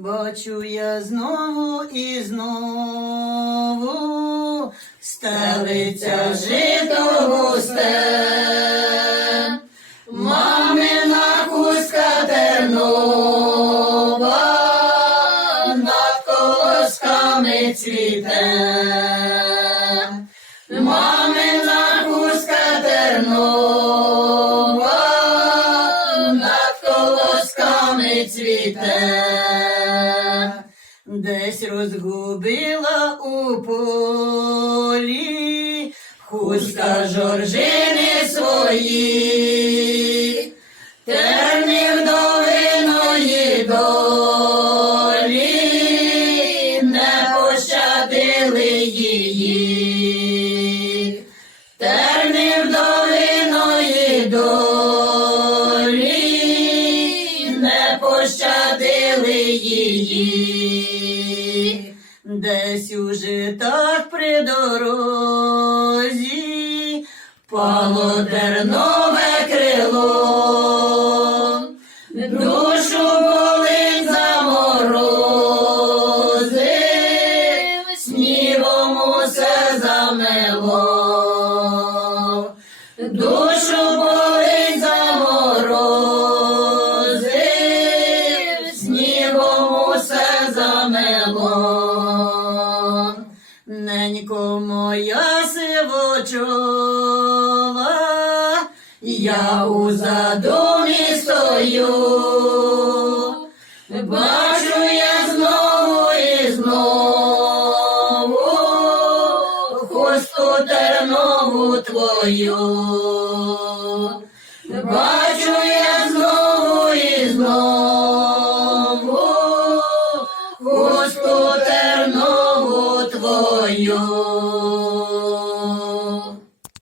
Бачу я знову і знову стелиться жито густе, мамина кузка тернова над колосками цвіте. Мамина кузка тернова над колосками цвіте, десь розгубила у полі. Хустка жоржини свої, тернів довиної долі. Не пощадили її. Тернів долиної долі. Пощадили її, так при дорозі пало тернове крило, душу болить за морози, снігом усе замело, Ненько моя сивочола, я у задумі стою. Бачу я знову і знову хусту тернову твою. Señor.